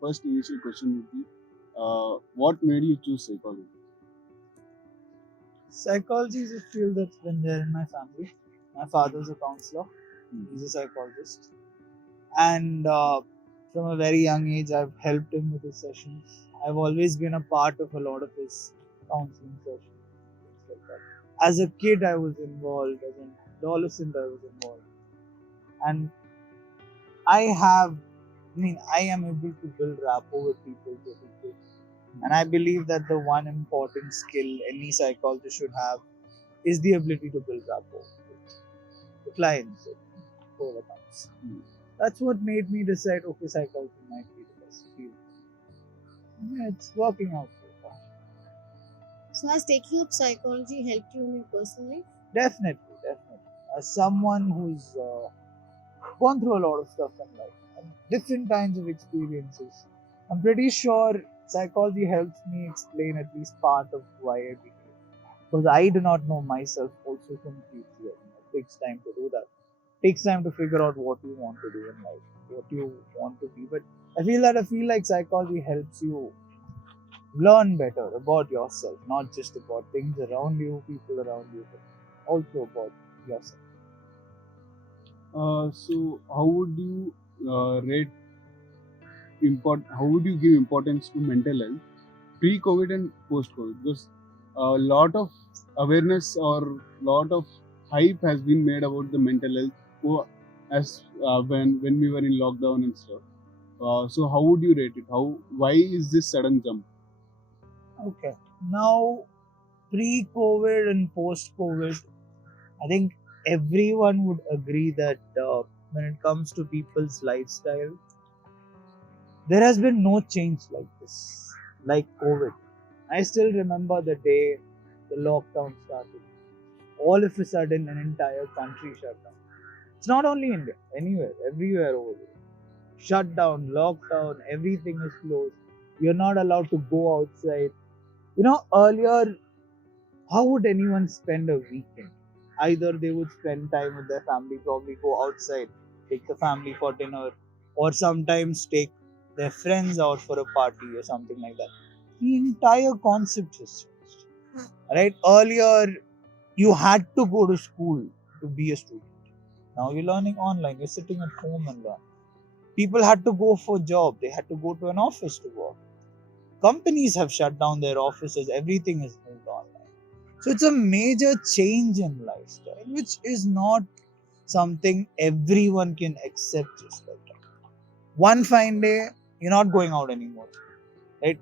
first initial question would be, what made you choose psychology? Psychology is a field that's been there in my family. My father's a counselor. He's a psychologist. And from a very young age, I've helped him with his sessions. I've always been a part of a lot of his counseling sessions, things like that. As a kid, I was involved. As an adolescent, I was involved. And I am able to build rapport with people pretty quick. And I believe that the one important skill any psychologist should have is the ability to build rapport with the clients, with whole accounts. That's what made me decide, okay, psychology might be the best field. Yeah, it's working out so far. So has taking up psychology helped you in your personal life? Definitely. As someone who's gone through a lot of stuff in life and different kinds of experiences, I'm pretty sure psychology helps me explain at least part of why I behave. Because I do not know myself also completely. It takes time to do that. It takes time to figure out what you want to do in life, what you want to be. But I feel like psychology helps you learn better about yourself, not just about things around you, people around you, but also about yourself. So how would you rate how would you give importance to mental health pre-COVID and post-COVID? Because a lot of awareness or lot of hype has been made about the mental health as when we were in lockdown and stuff. So how would you rate it? Why is this sudden jump? Okay. Now, pre-COVID and post-COVID, I think everyone would agree that when it comes to people's lifestyle, there has been no change like this, like COVID. I still remember the day the lockdown started. All of a sudden, an entire country shut down. It's not only India, anywhere, everywhere over there. Shut down, lockdown, everything is closed. You're not allowed to go outside. Earlier, how would anyone spend a weekend? Either they would spend time with their family, probably go outside, take the family for dinner, or sometimes take their friends out for a party or something like that. The entire concept has changed. Right? Earlier, you had to go to school to be a student. Now you're learning online, you're sitting at home and learn. People had to go for a job, they had to go to an office to work. Companies have shut down their offices, everything is moved online. So it's a major change in lifestyle, which is not something everyone can accept just like that. One fine day, you're not going out anymore. Right?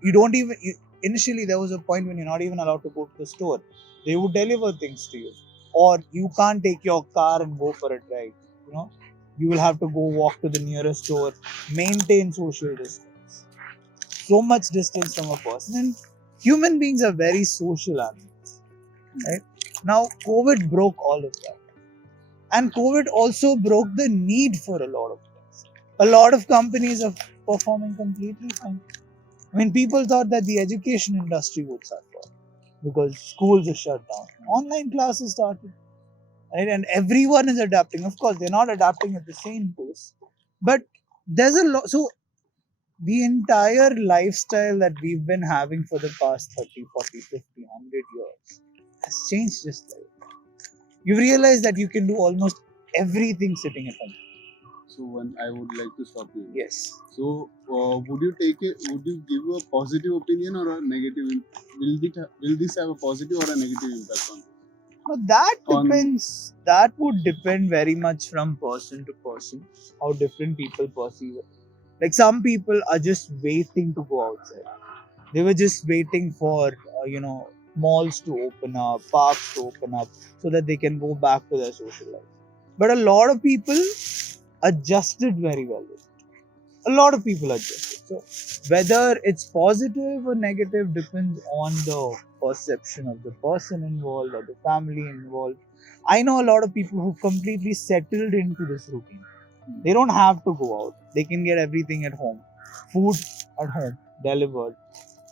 Initially there was a point when you're not even allowed to go to the store. They would deliver things to you. Or you can't take your car and go for a drive. You will have to go walk to the nearest store, maintain social distance. So much distance from a person. And human beings are very social animals. Right? Now, COVID broke all of that. And COVID also broke the need for a lot of things. A lot of companies are performing completely fine. People thought that the education industry would suffer because schools are shut down. Online classes started. Right? And everyone is adapting. Of course, they're not adapting at the same pace. But there's a lot. So, the entire lifestyle that we've been having for the past 30, 40, 50, 100 years has changed just like that. You realize that you can do almost everything sitting at home. So I would like to stop you. Yes. So would you give a positive opinion or a negative? Will this have a positive or a negative impact on? Now that depends. That would depend very much from person to person, how different people perceive it. Like some people are just waiting to go outside. They were just waiting for malls to open up, parks to open up, so that they can go back to their social life. But a lot of people adjusted very well with it. A lot of people adjusted. So whether it's positive or negative depends on the perception of the person involved or the family involved. I know a lot of people who completely settled into this routine. They don't have to go out. They can get everything at home. Food at home, delivered.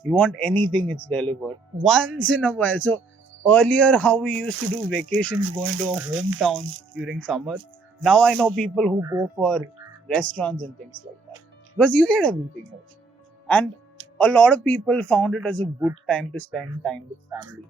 You want anything, it's delivered. Once in a while. So earlier, how we used to do vacations going to a hometown during summer. Now I know people who go for restaurants and things like that. Because you get everything else. And a lot of people found it as a good time to spend time with family.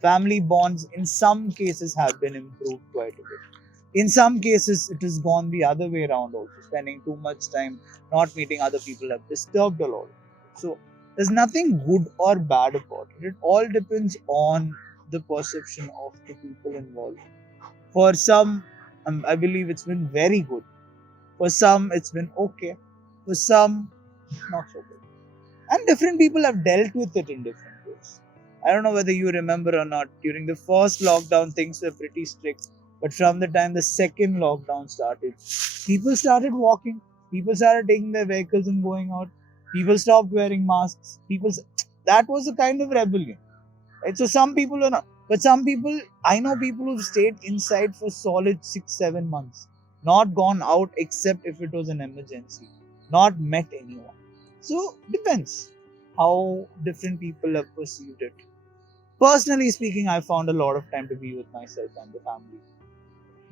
Family bonds in some cases have been improved quite a bit. In some cases, it has gone the other way around also. Spending too much time not meeting other people have disturbed a lot. So there's nothing good or bad about it. It all depends on the perception of the people involved. For some, I believe it's been very good. For some, it's been okay. For some, not so good. And different people have dealt with it in different ways. I don't know whether you remember or not, during the first lockdown, things were pretty strict. But from the time the second lockdown started, people started walking, people started taking their vehicles and going out, people stopped wearing masks. That was a kind of rebellion. Right? So some people are not, but some people, I know people who've stayed inside for solid 6-7 months, not gone out except if it was an emergency, not met anyone. So depends how different people have perceived it. Personally speaking, I found a lot of time to be with myself and the family.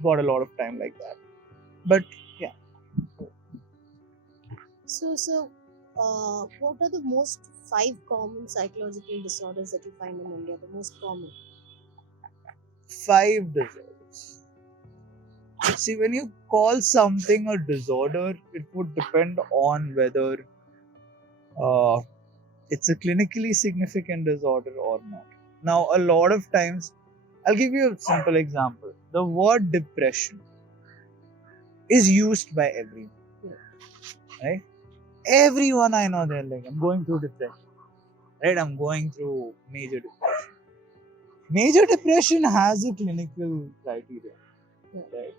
Got a lot of time like that. But yeah, So, what are the most five common psychological disorders that you find in India? The most common. 5 disorders. See, when you call something a disorder, it would depend on whether uh, it's a clinically significant disorder or not. Now, a lot of times, I'll give you a simple example. The word depression is used by everyone, right? Everyone I know, they're like, I'm going through depression, right? I'm going through major depression. Major depression has a clinical criteria, right?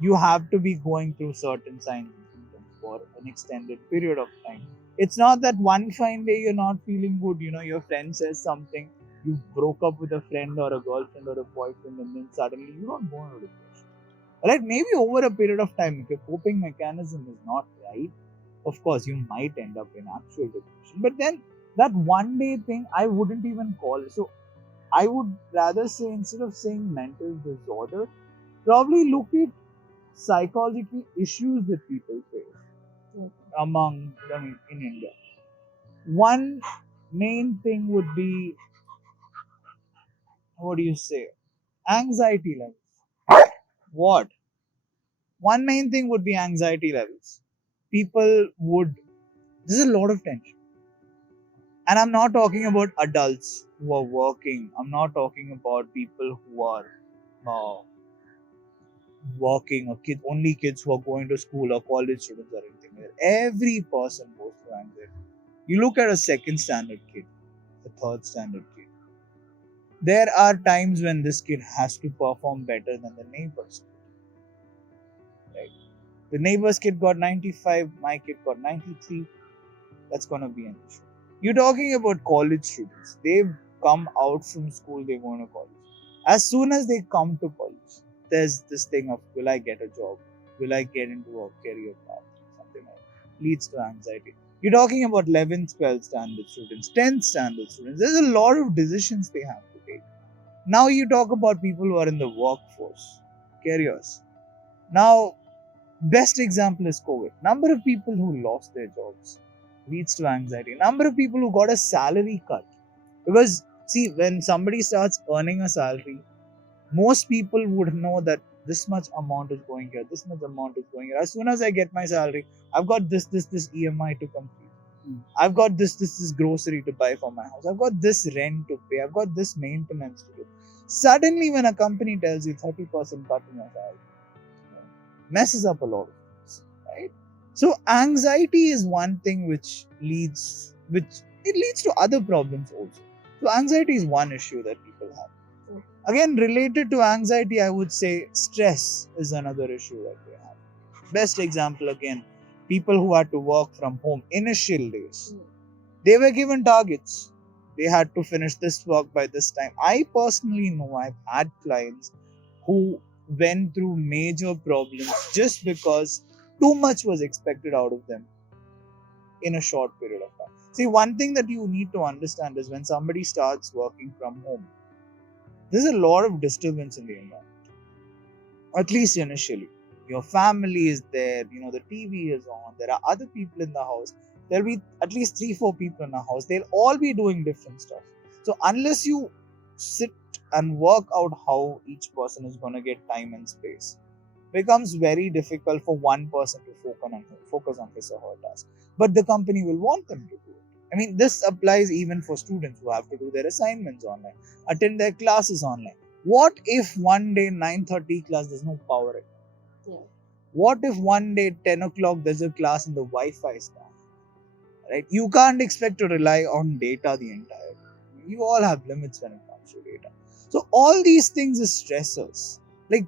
You have to be going through certain signs and symptoms for an extended period of time. It's not that one fine day you're not feeling good, your friend says something, you broke up with a friend or a girlfriend or a boyfriend, and then suddenly you don't go into depression. Right? Maybe over a period of time, if your coping mechanism is not right, of course you might end up in actual depression. But then that one day thing, I wouldn't even call it. So I would rather say, instead of saying mental disorder, probably look at psychological issues that people face among them in India. One main thing would be, what do you say, anxiety levels. What? One main thing would be anxiety levels. People would, there's a lot of tension. And I'm not talking about adults who are working. I'm not talking about people who are uh, working, or only kids who are going to school, or college students or anything like that. Every person goes through anxiety. You look at a second standard kid, a third standard kid. There are times when this kid has to perform better than the neighbor's kid. Right? The neighbor's kid got 95, my kid got 93. That's gonna be an issue. You're talking about college students. They've come out from school, they're going to college. As soon as they come to college, there's this thing of, will I get a job? Will I get into a career path? Something like that. Leads to anxiety. You're talking about 11th, 12th standard students, 10th standard students. There's a lot of decisions they have to take. Now you talk about people who are in the workforce, careers. Now, best example is COVID. Number of people who lost their jobs leads to anxiety. Number of people who got a salary cut. Because, see, when somebody starts earning a salary, most people would know that this much amount is going here, this much amount is going here. As soon as I get my salary, I've got this EMI to complete. I've got this grocery to buy for my house. I've got this rent to pay. I've got this maintenance to do. Suddenly, when a company tells you 30% cut in your salary, messes up a lot of things, right? So anxiety is one thing which leads to other problems also. So anxiety is one issue that people have. Again, related to anxiety, I would say stress is another issue that they have. Best example again, people who had to work from home initial days. They were given targets. They had to finish this work by this time. I personally know I've had clients who went through major problems just because too much was expected out of them in a short period of time. See, one thing that you need to understand is when somebody starts working from home, there's a lot of disturbance in the environment, at least initially. Your family is there, the TV is on, there are other people in the house. there'll be at least 3-4 people in a house. They'll all be doing different stuff. So unless you sit and work out how each person is going to get time and space, becomes very difficult for one person to focus on his or her task. But the company will want them to do it. I mean, this applies even for students who have to do their assignments online, attend their classes online. What if one day 9:30 class there's no power? Yeah. What if one day 10 o'clock there's a class and the Wi-Fi is down? Right? You can't expect to rely on data the entire time. You all have limits when it comes to data. So all these things are stressors. Like,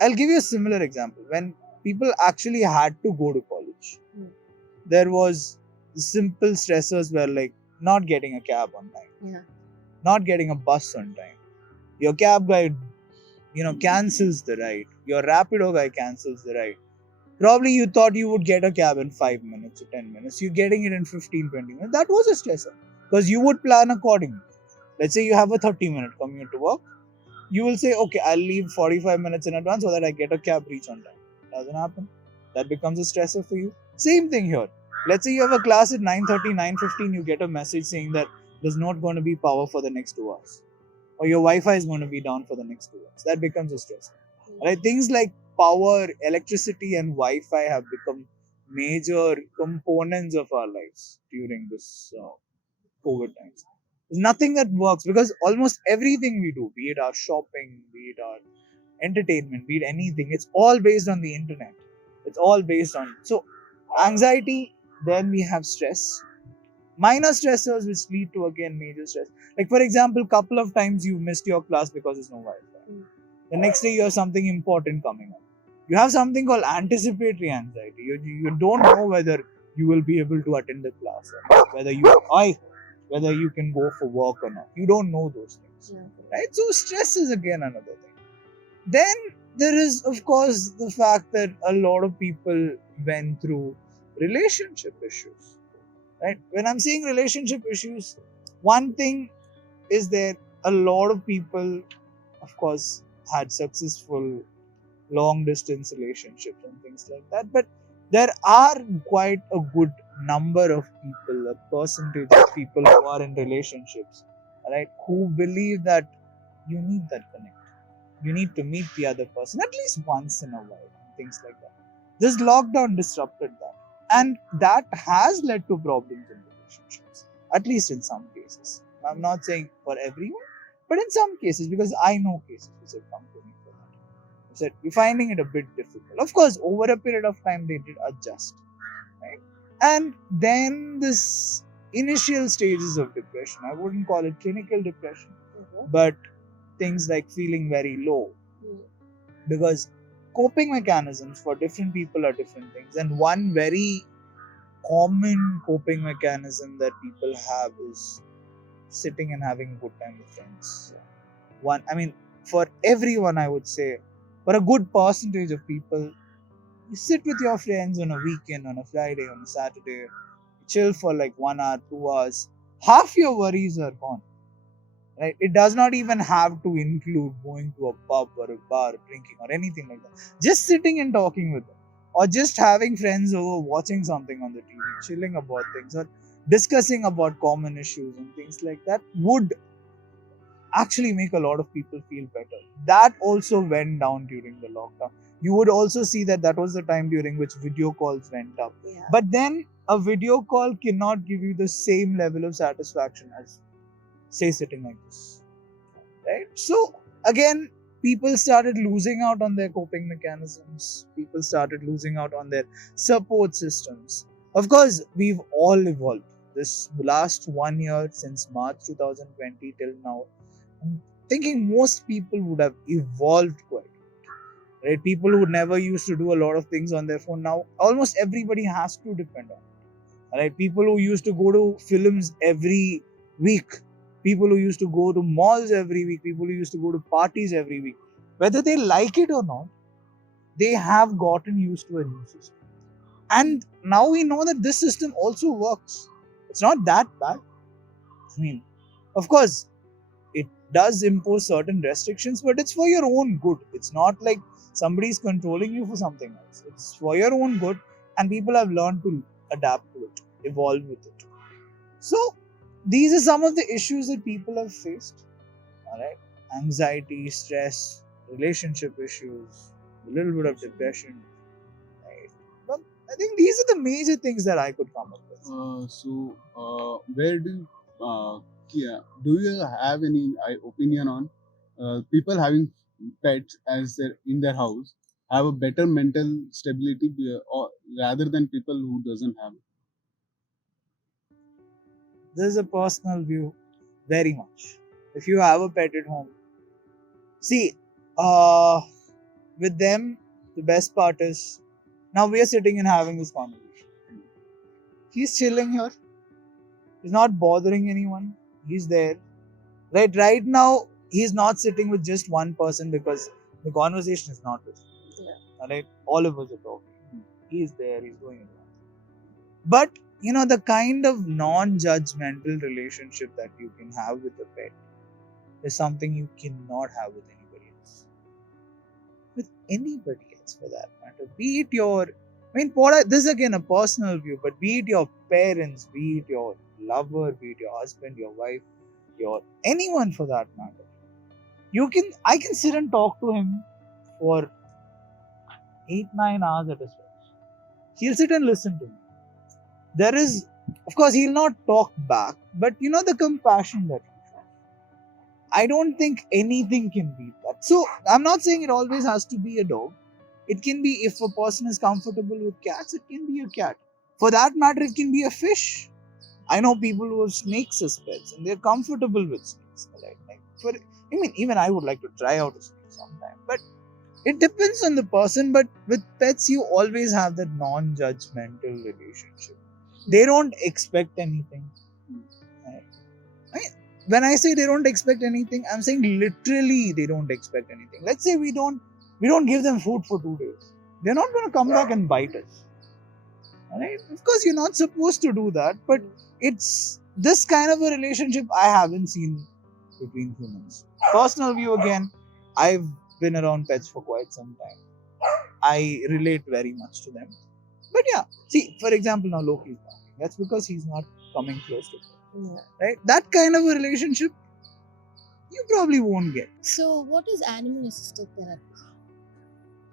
I'll give you a similar example. When people actually had to go to college, there was simple stressors were like not getting a cab on time, not getting a bus on time. Your cab guy, cancels the ride. Your Rapido guy cancels the ride. Probably you thought you would get a cab in 5 minutes or 10 minutes. You're getting it in 15, 20 minutes. That was a stressor because you would plan accordingly. Let's say you have a 30-minute commute to work. You will say, okay, I'll leave 45 minutes in advance so that I get a cab reach on time. Doesn't happen. That becomes a stressor for you. Same thing here. Let's say you have a class at 9:30, 9:15, you get a message saying that there's not going to be power for the next 2 hours. Or your Wi-Fi is going to be down for the next 2 hours. That becomes a stressor. Right? Things like power, electricity, and Wi-Fi have become major components of our lives during this COVID times. There's nothing that works because almost everything we do, be it our shopping, be it our entertainment, be it anything, it's all based on the internet. It's all based on. So, anxiety, then we have stress. Minor stressors which lead to again major stress. Like, for example, couple of times you missed your class because there's no Wi-Fi. The next day you have something important coming up. You have something called anticipatory anxiety. You don't know whether you will be able to attend the class or not, whether you can go for work or not. You don't know those things. Right? So stress is again another thing. Then there is, of course, the fact that a lot of people went through relationship issues. Right? When I'm saying relationship issues, one thing is that a lot of people, of course, had successful long distance relationships and things like that. But there are quite a good number of people, a percentage of people who are in relationships, right, who believe that you need that connect. You need to meet the other person at least once in a while, and things like that. This lockdown disrupted that. And that has led to problems in relationships, at least in some cases. I'm not saying for everyone, but in some cases, because I know cases which have come to me for that. I said, we're finding it a bit difficult. Of course, over a period of time, they did adjust. Right? And then this initial stages of depression, I wouldn't call it clinical depression, but things like feeling very low. Because coping mechanisms for different people are different things. And one very common coping mechanism that people have is sitting and having a good time with friends. For everyone, I would say, for a good percentage of people, you sit with your friends on a weekend, on a Friday, on a Saturday, chill for like 1 hour, 2 hours. Half your worries are gone. Right? It does not even have to include going to a pub or a bar, drinking or anything like that. Just sitting and talking with them, or just having friends over, watching something on the TV, chilling about things, or discussing about common issues and things like that would actually make a lot of people feel better. That also went down during the lockdown. You would also see that was the time during which video calls went up. But then a video call cannot give you the same level of satisfaction as, say, sitting like this. Right? So again, people started losing out on their coping mechanisms. People started losing out on their support systems. Of course, we've all evolved. This last 1 year, since March 2020 till now, I'm thinking most people would have evolved quite. Right? People who never used to do a lot of things on their phone, now almost everybody has to depend on it. Right? People who used to go to films every week, people who used to go to malls every week, people who used to go to parties every week, whether they like it or not, they have gotten used to a new system. And now we know that this system also works. It's not that bad. I mean, of course, it does impose certain restrictions, but it's for your own good. It's not like somebody's controlling you for something else. It's for your own good, and people have learned to adapt to it. evolve with it. So these are some of the issues that people have faced. All right, anxiety, stress, relationship issues, a little bit of depression. Right, but I think these are the major things that I could come up with. Where do you have any opinion on people having pets as in their house have a better mental stability or rather than people who doesn't have it? This is a personal view, very much. If you have a pet at home, see, with them, the best part is now we are sitting and having this conversation. He's chilling here. He's not bothering anyone. He's there. Right now, he's not sitting with just one person because the conversation is not with him. Yeah. Alright, all of us are talking. He's there. He's doing it. But the kind of non-judgmental relationship that you can have with a pet is something you cannot have with anybody else. With anybody else, for that matter. Be it your, this is again a personal view, but be it your parents, be it your lover, be it your husband, your wife, your anyone for that matter. I can sit and talk to him for 8-9 hours at a stretch. He'll sit and listen to me. There is, of course, he'll not talk back, but the compassion that he shows. I don't think anything can beat that. So I'm not saying it always has to be a dog. It can be, if a person is comfortable with cats, it can be a cat. For that matter, it can be a fish. I know people who have snakes as pets and they're comfortable with snakes. Right? Even I would like to try out a snake sometime. But it depends on the person. But with pets, you always have that non-judgmental relationship. They don't expect anything. Right? When I say they don't expect anything, I'm saying literally they don't expect anything. Let's say we don't give them food for 2 days. They're not going to come back and bite us. Right? Of course, you're not supposed to do that, but it's this kind of a relationship I haven't seen between humans. Personal view again, I've been around pets for quite some time. I relate very much to them. But yeah, see, for example, now Loki is barking. That's because he's not coming close to me. Yeah. Right? That kind of a relationship you probably won't get. So, what is animal assisted therapy?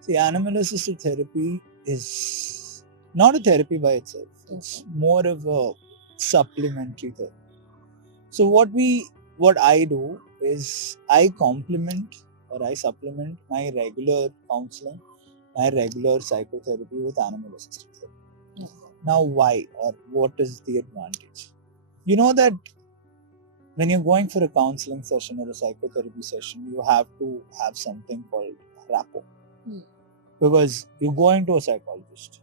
See, animal assisted therapy is not a therapy by itself. It's more of a supplementary therapy. So what I do is I complement or I supplement my regular counseling, my regular psychotherapy with animal assisted therapy. Now why or what is the advantage? You know that when you're going for a counseling session or a psychotherapy session, you have to have something called rapport. Because you're going to a psychologist.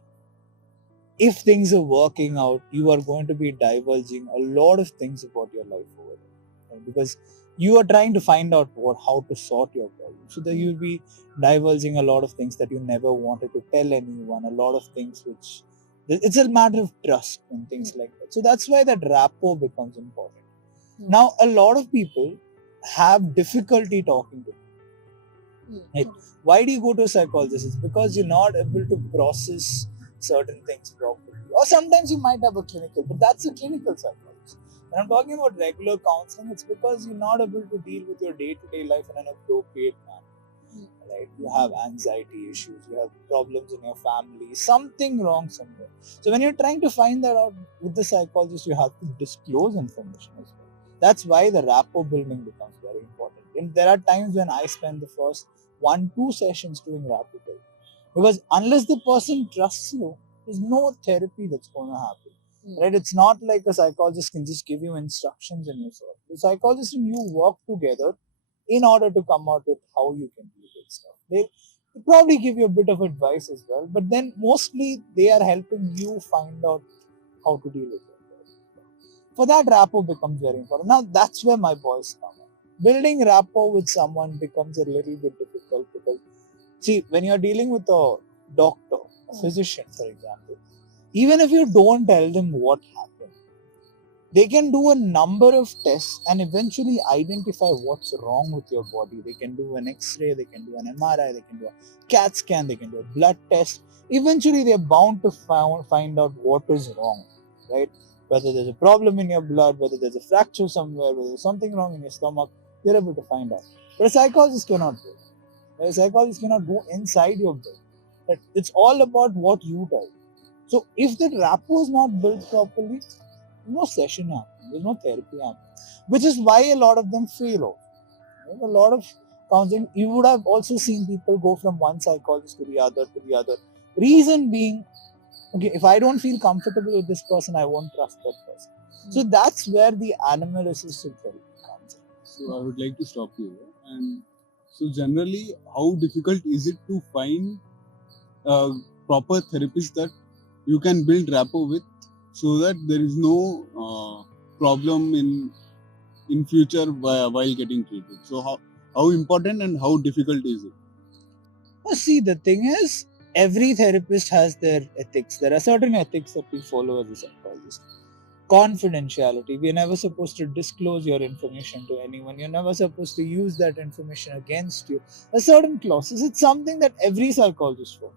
If things are working out, you are going to be divulging a lot of things about your life over there. Right? Because you are trying to find out how to sort your problem. So that you'll be divulging a lot of things that you never wanted to tell anyone, a lot of things which, it's a matter of trust and things like that. So that's why that rapport becomes important. Now, a lot of people have difficulty talking to people. Right? Why do you go to a psychologist? It's because you're not able to process certain things properly. Or sometimes you might have a clinical, but that's a clinical psychologist. When I'm talking about regular counseling, it's because you're not able to deal with your day-to-day life in an appropriate manner. Right? You have anxiety issues, you have problems in your family, something wrong somewhere. So when you're trying to find that out with the psychologist, you have to disclose information as well. That's why the rapport building becomes very important. And there are times when I spend the first 1-2 sessions doing rapport building. Because unless the person trusts you, there's no therapy that's going to happen. Right? It's not like a psychologist can just give you instructions and you solve. The psychologist and you work together in order to come out with how you can deal with stuff. They probably give you a bit of advice as well, but then mostly they are helping you find out how to deal with it. For that, rapport becomes very important. Now, that's where my boys come in. Building rapport with someone becomes a little bit difficult because, see, when you're dealing with a doctor, a physician, for example, even if you don't tell them what happened, they can do a number of tests and eventually identify what's wrong with your body. They can do an X-ray, they can do an MRI, they can do a CAT scan, they can do a blood test. Eventually, they're bound to find out what is wrong. right? Whether there's a problem in your blood, whether there's a fracture somewhere, whether there's something wrong in your stomach, they're able to find out. But a psychologist cannot do it. A psychologist cannot go inside your brain. Right? It's all about what you tell. So if the rapport is not built properly, no session happens, there's no therapy happens, which is why a lot of them fail off. Right? A lot of counseling, you would have also seen people go from one psychologist to the other to the other. Reason being, okay, if I don't feel comfortable with this person, I won't trust that person. So that's where the animal assisted therapy comes in. So I would like to stop you. And so generally, how difficult is it to find a proper therapist that you can build rapport with, so that there is no problem in future while getting treated? So how important and how difficult is it? Well, see, the thing is, every therapist has their ethics. There are certain ethics that we follow as a psychologist. Confidentiality. We're never supposed to disclose your information to anyone. You're never supposed to use that information against you. A certain clauses. It's something that every psychologist follows.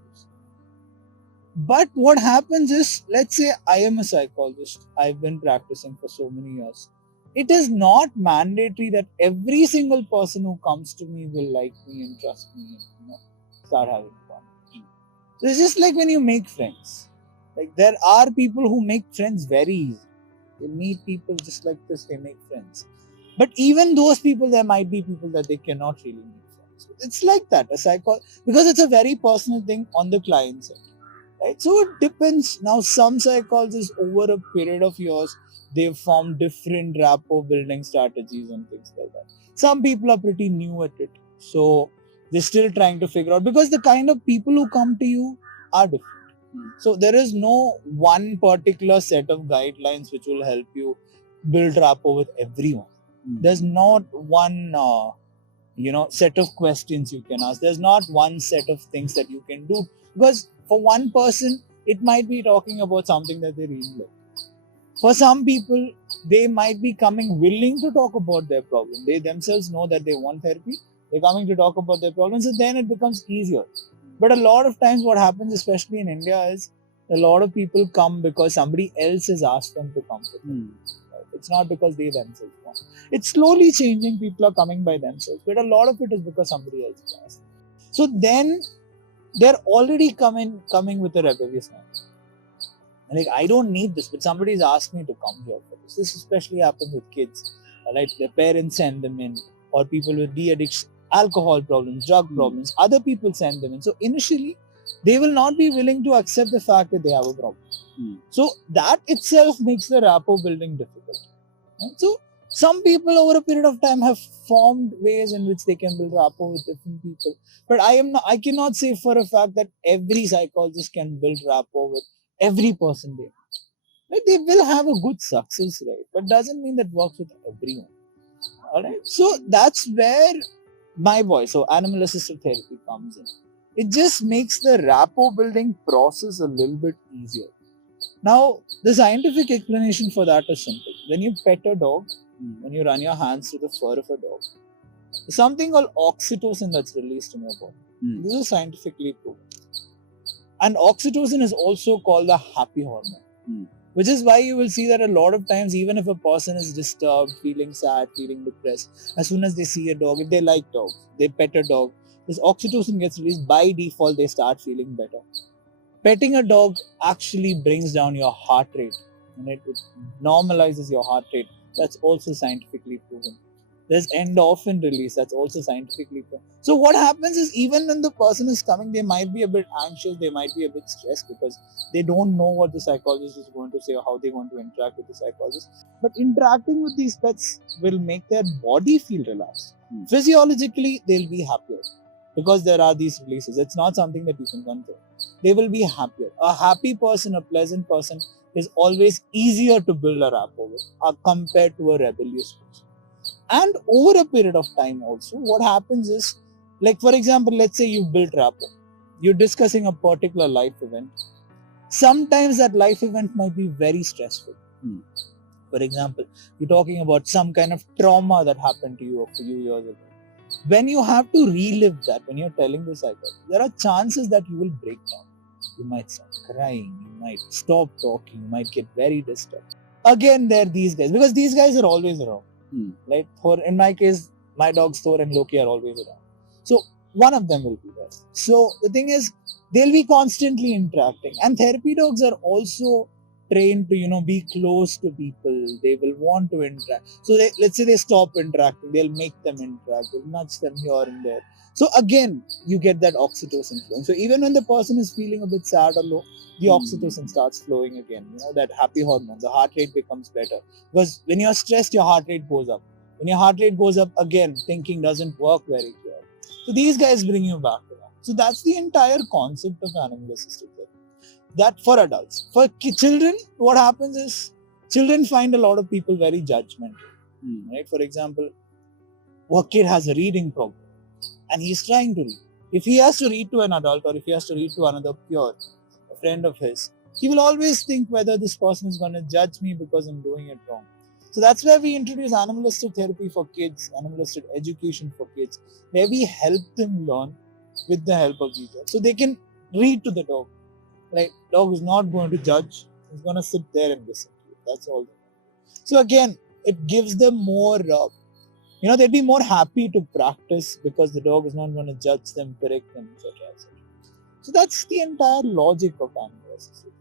But what happens is, let's say I am a psychologist. I've been practicing for so many years. It is not mandatory that every single person who comes to me will like me and trust me and start having fun. So it's just like when you make friends. Like there are people who make friends very easy. They meet people just like this, they make friends. But even those people, there might be people that they cannot really make friends with. It's like that, because it's a very personal thing on the client side. Right? So it depends. Now, some psychologists over a period of years, they've formed different rapport building strategies and things like that. Some people are pretty new at it. So they're still trying to figure out, because the kind of people who come to you are different. So there is no one particular set of guidelines which will help you build rapport with everyone. There's not one set of questions you can ask. There's not one set of things that you can do, because for one person it might be talking about something that they really like. For some people, they might be coming willing to talk about their problem. They themselves know that they want therapy. They're coming to talk about their problems, and then it becomes easier. But a lot of times what happens, especially in India, is a lot of people come because somebody else has asked them to come to them. It's not because they themselves want. It's slowly changing. People are coming by themselves. But a lot of it is because somebody else has asked. So then they're already coming with a rebellious mind. Like, I don't need this, but somebody's asked me to come here for this. This especially happens with kids. Right? Their parents send them in, or people with de-addiction, alcohol problems, drug problems, other people send them in. So initially, they will not be willing to accept the fact that they have a problem. So that itself makes the rapport building difficult. Right? So some people over a period of time have formed ways in which they can build rapport with different people. But I cannot say for a fact that every psychologist can build rapport with every person they know. Right? They will have a good success rate, but doesn't mean that works with everyone. Alright? So that's where my voice, so animal assisted therapy, comes in. It just makes the rapport building process a little bit easier. Now, the scientific explanation for that is simple. When you pet a dog, when you run your hands through the fur of a dog, there's something called oxytocin that's released in your body. This is scientifically proven. And oxytocin is also called the happy hormone. Which is why you will see that a lot of times, even if a person is disturbed, feeling sad, feeling depressed, as soon as they see a dog, if they like dogs, they pet a dog, this oxytocin gets released. By default, they start feeling better. Petting a dog actually brings down your heart rate, and it normalizes your heart rate. That's also scientifically proven. There's endorphin release, that's also scientifically proven. So what happens is, even when the person is coming, they might be a bit anxious, they might be a bit stressed, because they don't know what the psychologist is going to say or how they want to interact with the psychologist. But interacting with these pets will make their body feel relaxed. Physiologically, they'll be happier because there are these releases. It's not something that you can control. They will be happier. A happy person, a pleasant person, is always easier to build a rapport with compared to a rebellious person. And over a period of time also, what happens is, like for example, let's say you build rapport. You're discussing a particular life event. Sometimes that life event might be very stressful. For example, you're talking about some kind of trauma that happened to you a few years ago. When you have to relive that, when you're telling the psychologist, there are chances that you will break down. You might start crying. You might stop talking. You might get very disturbed. Again, there are these guys, because these guys are always around. Right? In my case, my dogs Thor and Loki are always around. So one of them will be there. So the thing is, they'll be constantly interacting. And therapy dogs are also trained to, be close to people. They will want to interact. So let's say they stop interacting, they'll make them interact. They'll nudge them here and there. So again, you get that oxytocin flowing. So even when the person is feeling a bit sad or low, the oxytocin starts flowing again. That happy hormone, the heart rate becomes better. Because when you're stressed, your heart rate goes up. When your heart rate goes up, again, thinking doesn't work very clear. So these guys bring you back to that. So that's the entire concept of animal-assisted therapy. That for adults. For children, what happens is, children find a lot of people very judgmental. Right? For example, a kid has a reading problem and he's trying to read. If he has to read to an adult or if he has to read to another peer, a friend of his, he will always think whether this person is going to judge me because I'm doing it wrong. So that's where we introduce animal-assisted therapy for kids, animal-assisted education for kids, where we help them learn with the help of these dogs. So they can read to the dog. Like, dog is not going to judge. He's going to sit there and listen to you. That's all. So again, it gives them more, they'd be more happy to practice because the dog is not going to judge them, correct them, etc. So that's the entire logic of animal-assisted therapy.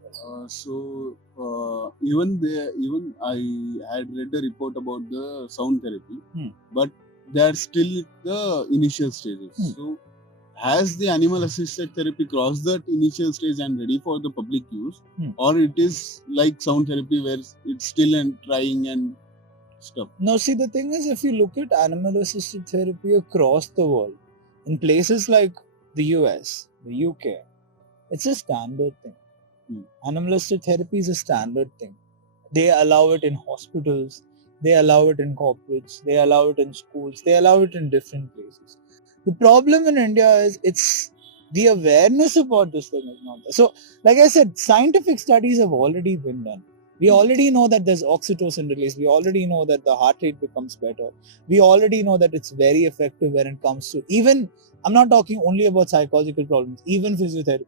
Even I had read a report about the sound therapy, but they are still the initial stages. So has the animal-assisted therapy crossed that initial stage and ready for the public use, or it is like sound therapy where it's still and trying and stuff? Now, see, the thing is, if you look at animal-assisted therapy across the world, in places like the US, the UK, it's a standard thing. Animal-assisted therapy is a standard thing. They allow it in hospitals, they allow it in corporates, they allow it in schools, they allow it in different places. The problem in India is it's the awareness about this thing is not there. So, like I said, scientific studies have already been done. We already know that there's oxytocin release. We already know that the heart rate becomes better. We already know that it's very effective when it comes to even, I'm not talking only about psychological problems, even physiotherapy.